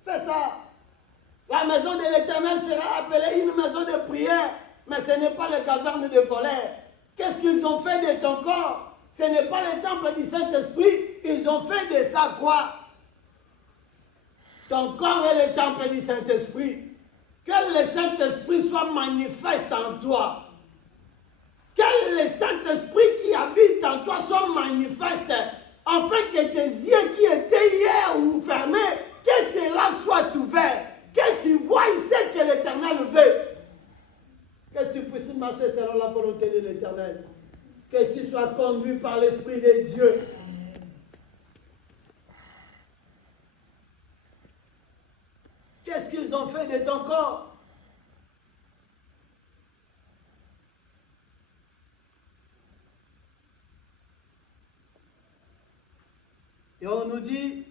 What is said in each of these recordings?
C'est ça. La maison de l'Éternel sera appelée une maison de prière, mais ce n'est pas les cavernes de voleurs. Qu'est-ce qu'ils ont fait de ton corps? Ce n'est pas le temple du Saint-Esprit. Ils ont fait de ça quoi? Ton corps est le temple du Saint-Esprit. Que le Saint-Esprit soit manifeste en toi. Que le Saint-Esprit qui habite en toi soit manifeste. Afin que tes yeux qui étaient hier ou fermés, que cela soit ouvert. Que tu vois ce que l'Éternel veut. Que tu puisses marcher selon la volonté de l'Éternel. Que tu sois conduit par l'Esprit de Dieu. Qu'est-ce qu'ils ont fait de ton corps? Et on nous dit,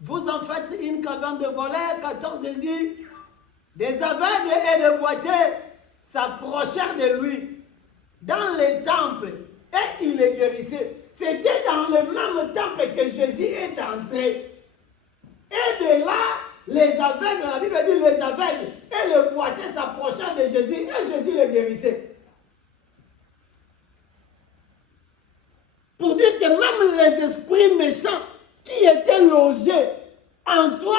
vous en faites une caverne de voleurs. 14, il dit, des aveugles et des boiteux s'approchèrent de lui dans les temples et il les guérissait. C'était dans le même temple que Jésus est entré. Et de là, les aveugles, la Bible dit les aveugles et les boiteux s'approchèrent de Jésus et Jésus les guérissait. Pour dire que même les esprits méchants qui étaient logés en toi,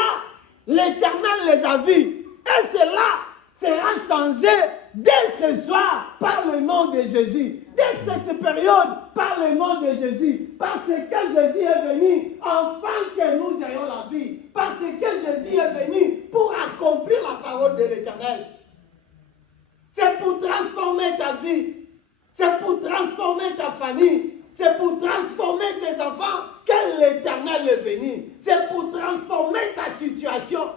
l'Éternel les a vus. Et cela sera changé dès ce soir par le nom de Jésus. Dès cette période, par le nom de Jésus. Parce que Jésus est venu afin que nous ayons la vie. Parce que Jésus est venu pour accomplir la parole de l'Éternel. C'est pour transformer ta vie. C'est pour transformer ta famille. C'est pour transformer tes enfants que l'Éternel est venu. C'est pour transformer ta situation.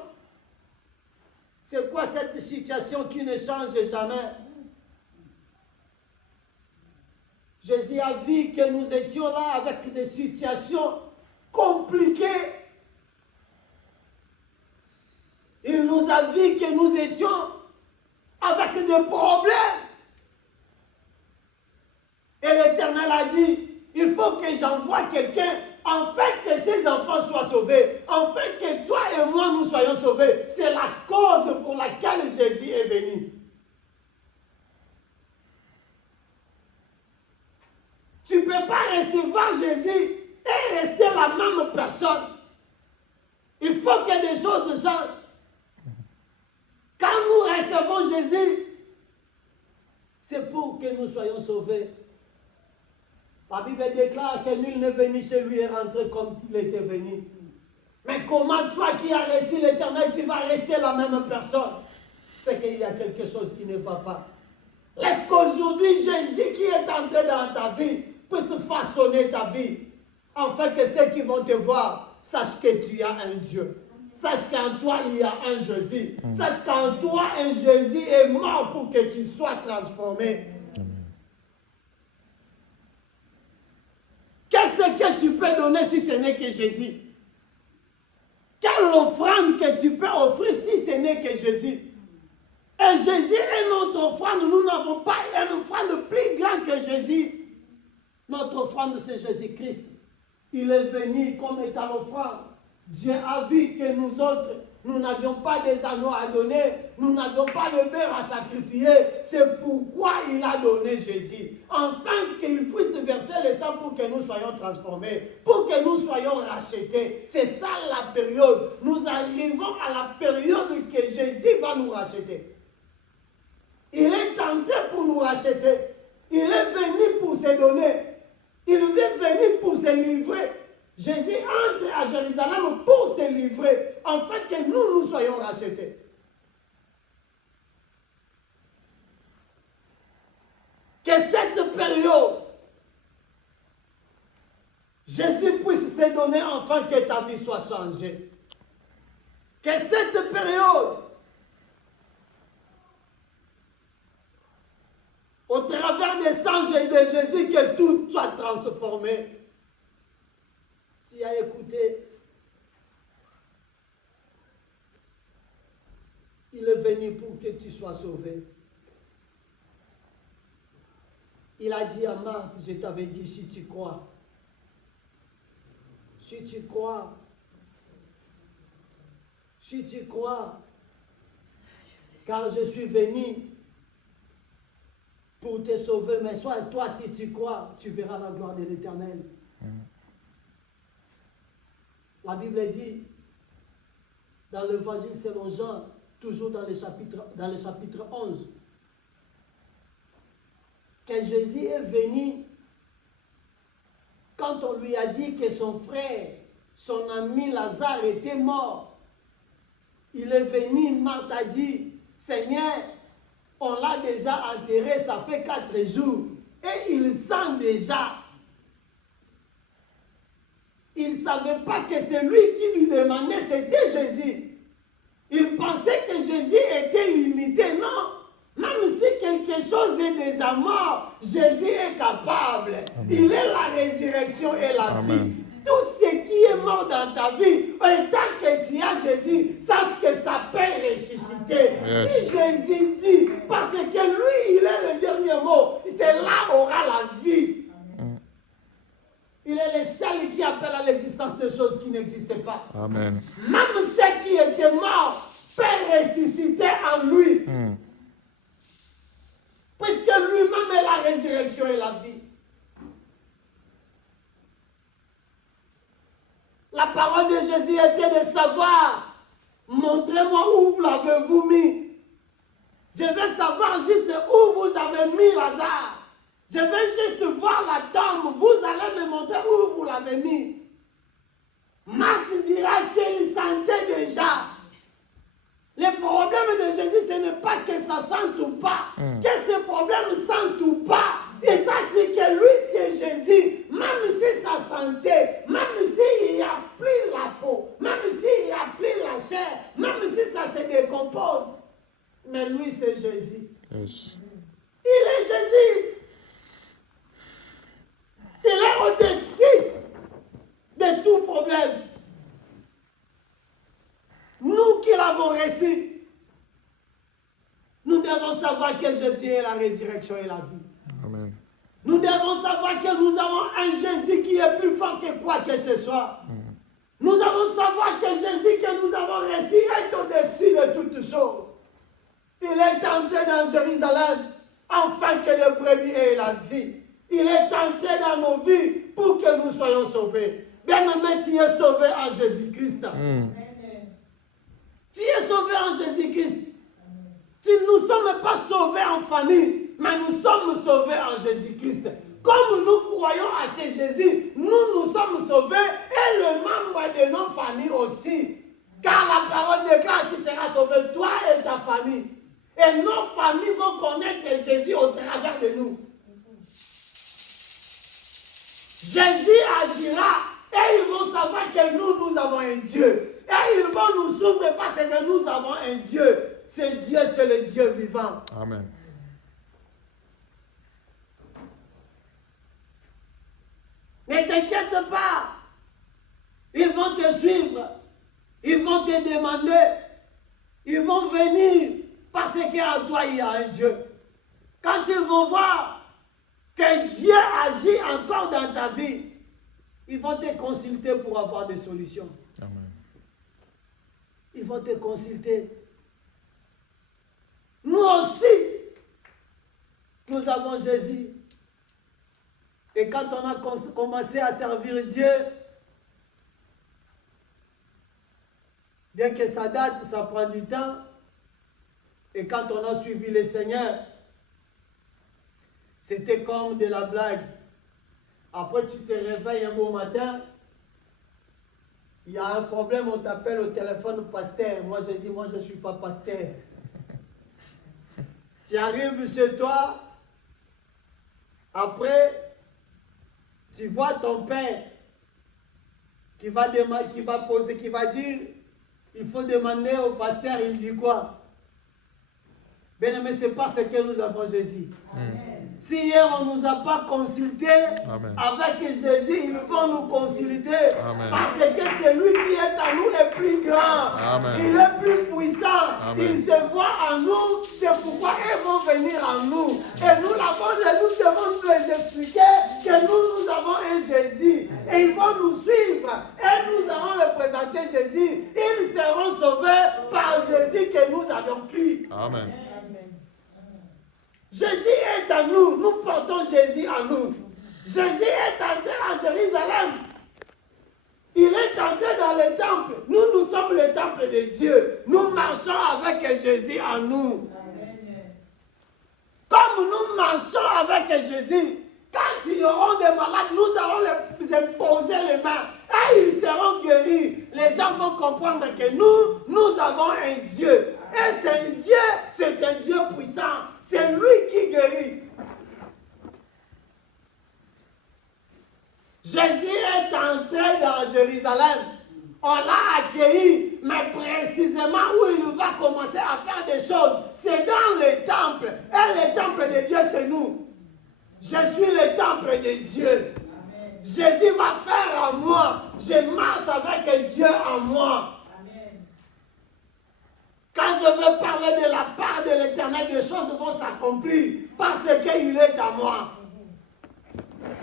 C'est quoi cette situation qui ne change jamais? Jésus a vu que nous étions là avec des situations compliquées. Il nous a vu que nous étions avec des problèmes. Et l'Éternel a dit, il faut que j'envoie quelqu'un afin que ces enfants soient sauvés, afin que toi et moi nous soyons sauvés. C'est la cause pour laquelle Jésus est venu. Tu ne peux pas recevoir Jésus et rester la même personne. Il faut que des choses changent. Quand nous recevons Jésus, c'est pour que nous soyons sauvés. La Bible déclare que nul n'est venu chez lui et rentré comme il était venu. Mais comment toi qui as reçu l'Éternel, tu vas rester la même personne? C'est qu'il y a quelque chose qui ne va pas. Est-ce qu'aujourd'hui, Jésus qui est entré dans ta vie puisse façonner ta vie, afin que ceux qui vont te voir sachent que tu as un Dieu. Sache qu'en toi, il y a un Jésus. Sache qu'en toi, un Jésus est mort pour que tu sois transformé. Qu'est-ce que tu peux donner si ce n'est que Jésus? Quelle offrande que tu peux offrir si ce n'est que Jésus? Et Jésus est notre offrande. Nous n'avons pas une offrande plus grande que Jésus. Notre offrande, c'est Jésus-Christ. Il est venu comme étant l'offrande. Dieu a vu que nous autres, nous n'avions pas des anneaux à donner, nous n'avions pas le beurre à sacrifier. C'est pourquoi il a donné Jésus. Afin qu'il puisse verser le sang pour que nous soyons transformés, pour que nous soyons rachetés. C'est ça la période. Nous arrivons à la période que Jésus va nous racheter. Il est entré pour nous racheter. Il est venu pour se donner. Il est venu pour se livrer. Jésus entre à Jérusalem pour se livrer, afin que nous soyons rachetés. Que cette période, Jésus puisse se donner afin que ta vie soit changée. Que cette période, au travers des sangs de Jésus, que tout soit transformé. Tu as écouté. Il est venu pour que tu sois sauvé. Il a dit à Marthe, je t'avais dit, si tu crois, Si tu crois, car je suis venu pour te sauver, mais soit toi, si tu crois, tu verras la gloire de l'Éternel. La Bible dit, dans l'évangile selon Jean, toujours dans le chapitre 11, que Jésus est venu quand on lui a dit que son frère, son ami Lazare était mort. Il est venu, Marthe a dit, Seigneur, on l'a déjà enterré, ça fait 4 jours. Et il sent déjà. Il ne savait pas que celui qui lui demandait, c'était Jésus. Il pensait que Jésus était limité. Non. Même si quelque chose est déjà mort, Jésus est capable. Amen. Il est la résurrection et la vie. Tout ce qui est mort dans ta vie, tant que tu as Jésus, sache que ça peut ressusciter. Yes. Si Jésus dit, parce que lui, il est le dernier mot, c'est là aura la vie. Amen. Il est le seul qui appelle à l'existence des choses qui n'existaient pas. Amen. Même ceux qui étaient morts peuvent ressusciter en lui. Puisque lui-même est la résurrection et la vie. La parole de Jésus était de savoir, montrez-moi où vous l'avez-vous mis. Je veux savoir juste où vous avez mis Lazare. Je veux juste voir la tombe. Vous allez me montrer où vous l'avez mis. Marthe dira qu'il sentait déjà. Le problème de Jésus, ce n'est pas que ça sente ou pas. Que ce problème sente ou pas. Et ça, c'est que lui, c'est Jésus. Même si ça sentait, même s'il n'y a plus la peau, même s'il n'y a plus la chair, même si ça se décompose. Mais lui, c'est Jésus. Yes. Il est Jésus. Il est au-dessus de tout problème. Nous qui l'avons reçu, nous devons savoir que Jésus est la résurrection et la vie. Amen. Nous devons savoir que nous avons un Jésus qui est plus fort que quoi que ce soit. Nous devons savoir que Jésus que nous avons reçu est au-dessus de toutes choses. Il est entré dans Jérusalem afin que le brebis ait la vie. Il est entré dans nos vies pour que nous soyons sauvés. Bien-aimé, tu es sauvé en Jésus-Christ. Tu es sauvé en Jésus-Christ. Nous ne sommes pas sauvés en famille, mais nous sommes sauvés en Jésus-Christ. Comme nous croyons à ce Jésus, nous sommes sauvés et le membre de nos familles aussi. Car la parole déclare, tu seras sauvé, toi et ta famille. Et nos familles vont connaître Jésus au travers de nous. Jésus agira et ils vont savoir que nous avons un Dieu. Et ils vont nous souffrir parce que nous avons un Dieu. Ce Dieu, c'est le Dieu vivant. Amen. Ne t'inquiète pas. Ils vont te suivre. Ils vont te demander. Ils vont venir parce qu'en toi, il y a un Dieu. Quand ils vont voir que Dieu agit encore dans ta vie, ils vont te consulter pour avoir des solutions. Amen. Ils vont te consulter. Nous aussi, nous avons Jésus. Et quand on a commencé à servir Dieu, bien que ça date, ça prend du temps, et quand on a suivi le Seigneur, c'était comme de la blague. Après, tu te réveilles un beau matin, il y a un problème, on t'appelle au téléphone pasteur. Moi, je dis, moi, je ne suis pas pasteur. Tu arrives chez toi, après, tu vois ton père qui va poser, qui va dire, il faut demander au pasteur, il dit quoi? Bien aimé, c'est parce que nous avons Jésus. Amen. Si hier on ne nous a pas consultés, avec Jésus, ils vont nous consulter. Amen. Parce que c'est lui qui est en nous le plus grand. Amen. Il est plus puissant. Amen. Il se voit en nous. C'est pourquoi ils vont venir en nous. Et nous devons nous expliquer que nous avons un Jésus. Et ils vont nous suivre. Et accepté Jésus, ils seront sauvés par Jésus que nous avons pris. Amen. Jésus est en nous, nous portons Jésus en nous. Jésus est entré à Jérusalem. Il est entré dans le temple. Nous sommes le temple de Dieu. Nous marchons avec Jésus en nous. Comme nous marchons avec Jésus, quand ils auront des malades, nous allons les imposer les mains. Et ils seront guéris. Les gens vont comprendre que nous avons un Dieu. Et c'est un Dieu puissant. C'est lui qui guérit. Jésus est entré dans Jérusalem. On l'a accueilli, mais précisément où il va commencer à faire des choses, c'est dans le temple. Et le temple de Dieu, c'est nous. Je suis le temple de Dieu. Amen. Jésus va faire en moi. Je marche avec Dieu en moi. Amen. Quand je veux parler de la part de l'Éternel, les choses vont s'accomplir parce qu'il est en moi.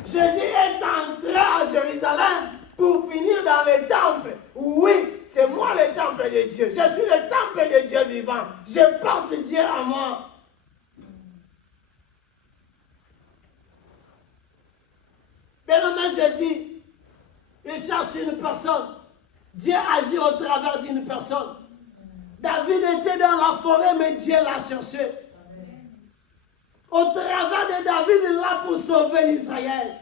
Jésus est entré à Jérusalem pour finir dans le temple. Oui, c'est moi le temple de Dieu. Je suis le temple de Dieu vivant. Je porte Dieu en moi. Bien-aimé Jésus, il cherche une personne. Dieu agit au travers d'une personne. David était dans la forêt, mais Dieu l'a cherché. Au travers de David, il est là pour sauver l'Israël.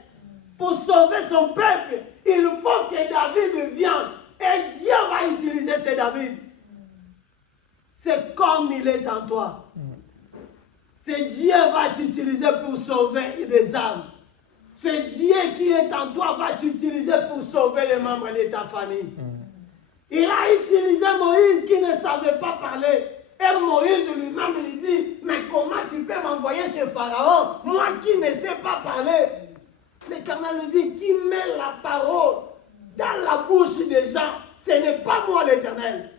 Pour sauver son peuple, il faut que David vienne. Et Dieu va utiliser ce David. C'est comme il est en toi. C'est Dieu va t'utiliser pour sauver des âmes. C'est Dieu qui est en toi va t'utiliser pour sauver les membres de ta famille. Il a utilisé Moïse qui ne savait pas parler. Et Moïse lui-même lui dit, mais comment tu peux m'envoyer chez Pharaon, moi qui ne sais pas parler? L'Éternel lui dit, qui met la parole dans la bouche des gens, ce n'est pas moi l'Éternel.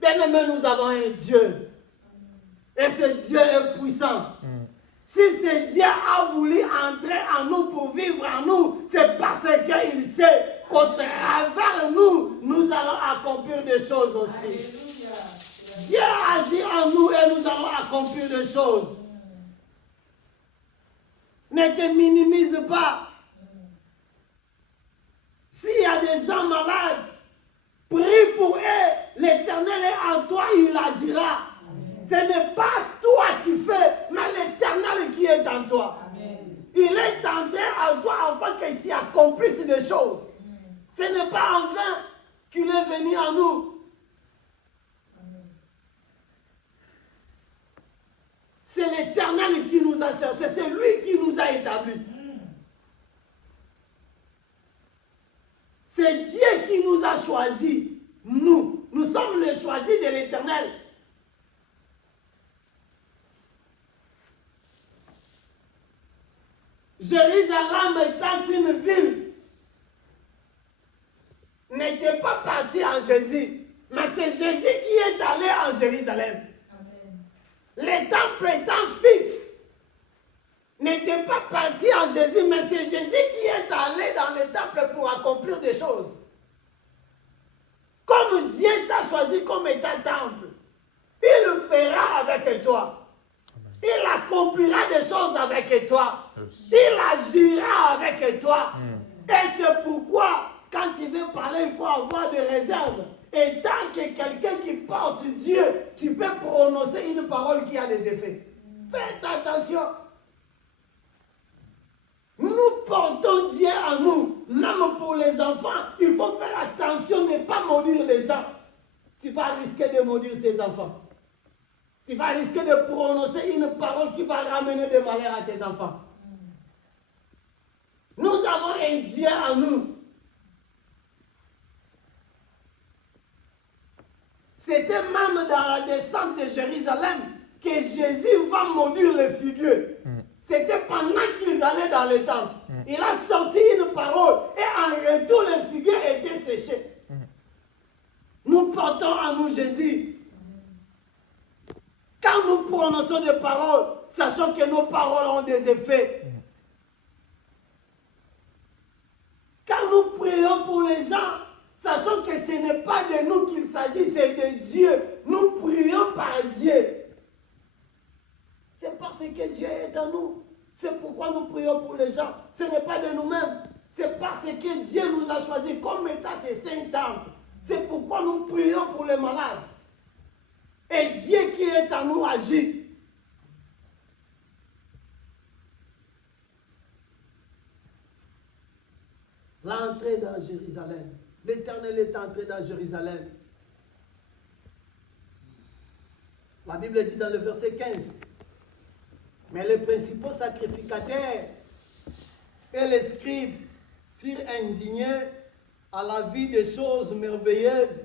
Bien-aimé, nous avons un Dieu. Et ce Dieu est puissant. Si ce Dieu a voulu entrer en nous pour vivre en nous, c'est parce qu'il sait qu'au travers nous, nous allons accomplir des choses aussi. Alléluia. Dieu agit en nous et nous allons accomplir des choses. Ne te minimise pas. S'il y a des gens malades, prie pour eux. L'Éternel est en toi, il agira. Ce n'est pas toi qui fais, mais l'Éternel qui est en toi. Amen. Il est entré en toi afin que tu accomplisses des choses. Ce n'est pas en vain qu'il est venu en nous. Amen. C'est l'Éternel qui nous a cherchés, c'est lui qui nous a établis. C'est Dieu qui nous a choisis. Nous sommes les choisis de l'Éternel. Jérusalem étant une ville, n'était pas parti en Jésus, mais c'est Jésus qui est allé en Jérusalem. Amen. Le temple étant fixe, n'était pas parti en Jésus, mais c'est Jésus qui est allé dans le temple pour accomplir des choses. Comme Dieu t'a choisi comme étant temple, il le fera avec toi. Il accomplira des choses avec toi. Yes. Il agira avec toi. Et c'est pourquoi, quand tu veux parler, il faut avoir des réserves. Et tant que quelqu'un qui porte Dieu, tu peux prononcer une parole qui a des effets. Faites attention. Nous portons Dieu en nous. Même pour les enfants, il faut faire attention de ne pas maudire les gens. Tu vas risquer de maudire tes enfants. Tu vas risquer de prononcer une parole qui va ramener des malheurs à tes enfants. Nous avons un Dieu en nous. C'était même dans la descente de Jérusalem que Jésus va maudire les figuiers. C'était pendant qu'ils allaient dans le temple. Il a sorti une parole et en retour les figuiers étaient séchés. Nous portons en nous Jésus. Quand nous prononçons des paroles, sachant que nos paroles ont des effets. Quand nous prions pour les gens, sachant que ce n'est pas de nous qu'il s'agit, c'est de Dieu. Nous prions par Dieu. C'est parce que Dieu est en nous. C'est pourquoi nous prions pour les gens. Ce n'est pas de nous-mêmes. C'est parce que Dieu nous a choisis comme état ses saints temples. C'est pourquoi nous prions pour les malades. Et Dieu qui est en nous agit. L'entrée dans Jérusalem. L'Éternel est entré dans Jérusalem. La Bible dit dans le verset 15. Mais les principaux sacrificateurs et les scribes furent indignés à la vue des choses merveilleuses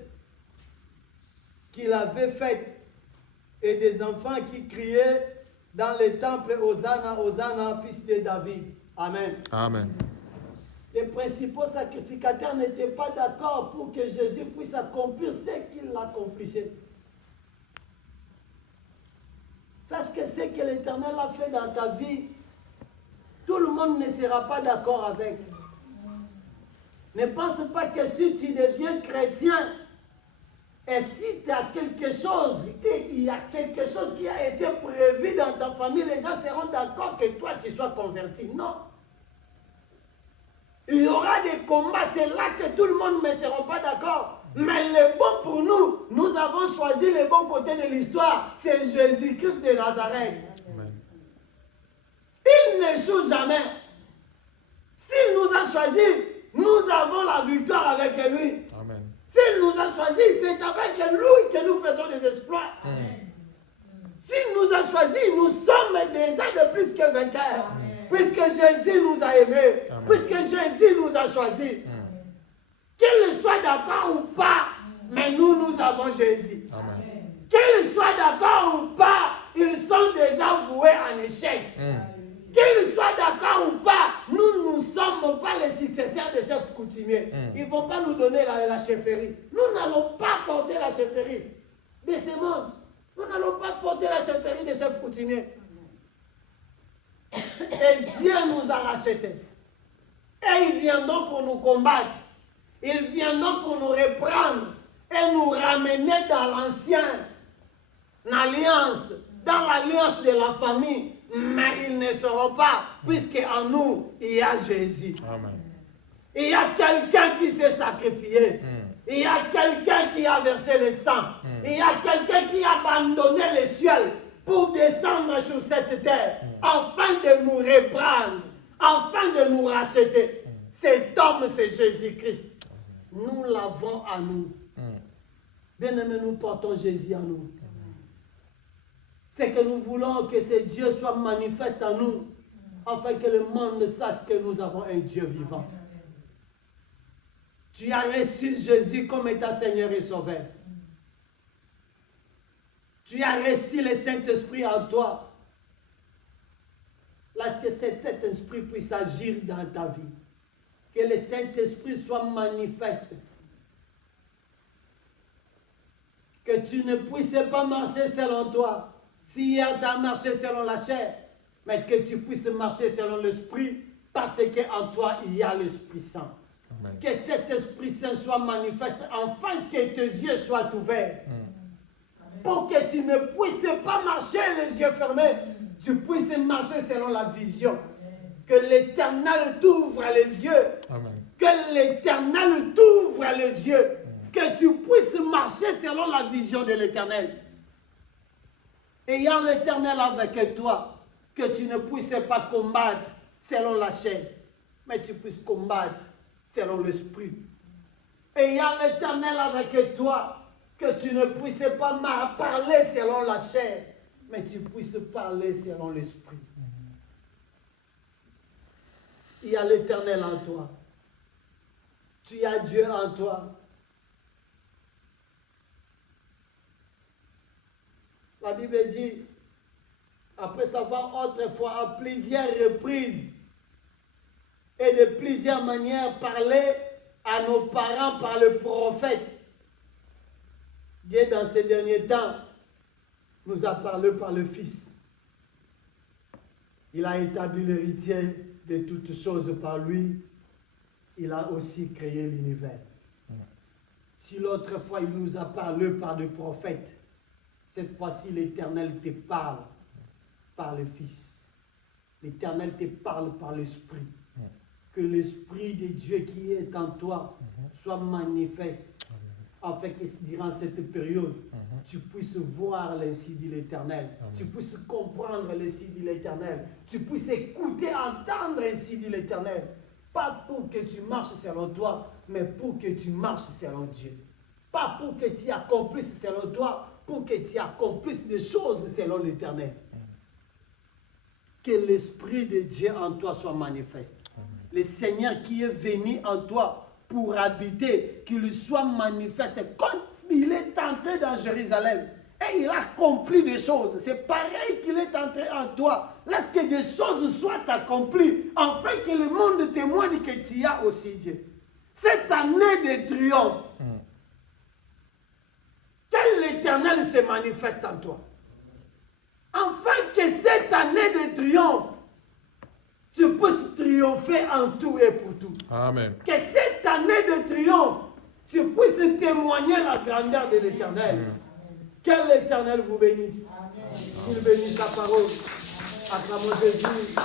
qu'il avait faites et des enfants qui criaient dans les temples Hosanna, Hosanna, fils de David. Amen. Amen. Les principaux sacrificateurs n'étaient pas d'accord pour que Jésus puisse accomplir ce qu'il accomplissait. Sache que ce que l'Éternel a fait dans ta vie, tout le monde ne sera pas d'accord avec. Ne pense pas que si tu deviens chrétien, et si tu as quelque chose, et il y a quelque chose qui a été prévu dans ta famille, les gens seront d'accord que toi tu sois converti. Non. Il y aura des combats, c'est là que tout le monde ne sera pas d'accord. Mais le bon pour nous, nous avons choisi le bon côté de l'histoire. C'est Jésus-Christ de Nazareth. Amen. Il n'échoue jamais. S'il nous a choisis, nous avons la victoire avec lui. Amen. S'il nous a choisis, c'est avec lui que nous faisons des exploits. S'il nous a choisis, nous sommes déjà de plus que vainqueurs. Puisque Jésus nous a aimés. Amen. Puisque Jésus nous a choisis. Qu'il soit d'accord ou pas, mais nous avons Jésus. Amen. Qu'il soit d'accord ou pas, ils sont déjà voués en échec. Qu'ils soient d'accord ou pas, nous ne sommes pas les successeurs des chefs coutumiers. Ils ne vont pas nous donner la chefferie. Nous n'allons pas porter la chefferie de ce monde. Nous n'allons pas porter la chefferie des chefs coutumiers. Et Dieu nous a rachetés. Et ils viendront pour nous combattre. Ils viendront pour nous reprendre et nous ramener dans l'ancienne alliance, dans l'alliance de la famille. Mais ils ne seront pas, puisque en nous, il y a Jésus. Amen. Il y a quelqu'un qui s'est sacrifié. Il y a quelqu'un qui a versé le sang. Il y a quelqu'un qui a abandonné le ciel pour descendre sur cette terre, afin de nous reprendre, afin de nous racheter. Cet homme, c'est Jésus-Christ. Nous l'avons à nous. Bien-aimés, nous portons Jésus en nous. C'est que nous voulons que ce Dieu soit manifeste en nous, afin que le monde sache que nous avons un Dieu vivant. Tu as reçu Jésus comme étant Seigneur et Sauveur. Tu as reçu le Saint-Esprit en toi. Lorsque cet Saint-Esprit puisse agir dans ta vie, que le Saint-Esprit soit manifeste. Que tu ne puisses pas marcher selon toi. Si hier tu as marché selon la chair, mais que tu puisses marcher selon l'Esprit, parce qu'en toi il y a l'Esprit Saint. Amen. Que cet Esprit Saint soit manifeste, afin que tes yeux soient ouverts. Pour que tu ne puisses pas marcher les yeux fermés, tu puisses marcher selon la vision. Que l'Éternel t'ouvre les yeux. Amen. Que l'Éternel t'ouvre les yeux. Que tu puisses marcher selon la vision de l'Éternel. Ayant l'Éternel avec toi, que tu ne puisses pas combattre selon la chair, mais tu puisses combattre selon l'Esprit. Ayant l'Éternel avec toi, que tu ne puisses pas parler selon la chair, mais tu puisses parler selon l'Esprit. Il y a l'Éternel en toi. Tu as Dieu en toi. La Bible dit, après avoir autrefois à plusieurs reprises et de plusieurs manières parlé à nos parents par le prophète, Dieu dans ces derniers temps nous a parlé par le Fils. Il a établi l'héritier de toutes choses par lui. il a aussi créé l'univers. Si l'autre fois il nous a parlé par le prophète, cette fois-ci l'Éternel te parle par le Fils. L'Éternel te parle par l'Esprit. Que l'Esprit de Dieu qui est en toi soit manifeste, afin que durant cette période, tu puisses voir l'insi de l'Éternel, tu puisses comprendre l'insi de l'Éternel, tu puisses écouter, entendre l'insi de l'Éternel. Pas pour que tu marches selon toi, mais pour que tu marches selon Dieu. Pas pour que tu accomplisses selon toi, pour que tu accomplisses des choses selon l'Éternel. Que l'Esprit de Dieu en toi soit manifeste. Le Seigneur qui est venu en toi pour habiter, qu'il soit manifeste. Quand il est entré dans Jérusalem, et il a accompli des choses, c'est pareil qu'il est entré en toi. Lorsque des choses soient accomplies, afin que le monde témoigne que tu as aussi Dieu. Cette année de triomphe, que l'Éternel se manifeste en toi. Afin que cette année de triomphe, tu puisses triompher en tout et pour tout. Amen. Que cette année de triomphe, tu puisses témoigner la grandeur de l'Éternel. Que l'Éternel vous bénisse. Qu'il bénisse la parole. Acclamons Jésus.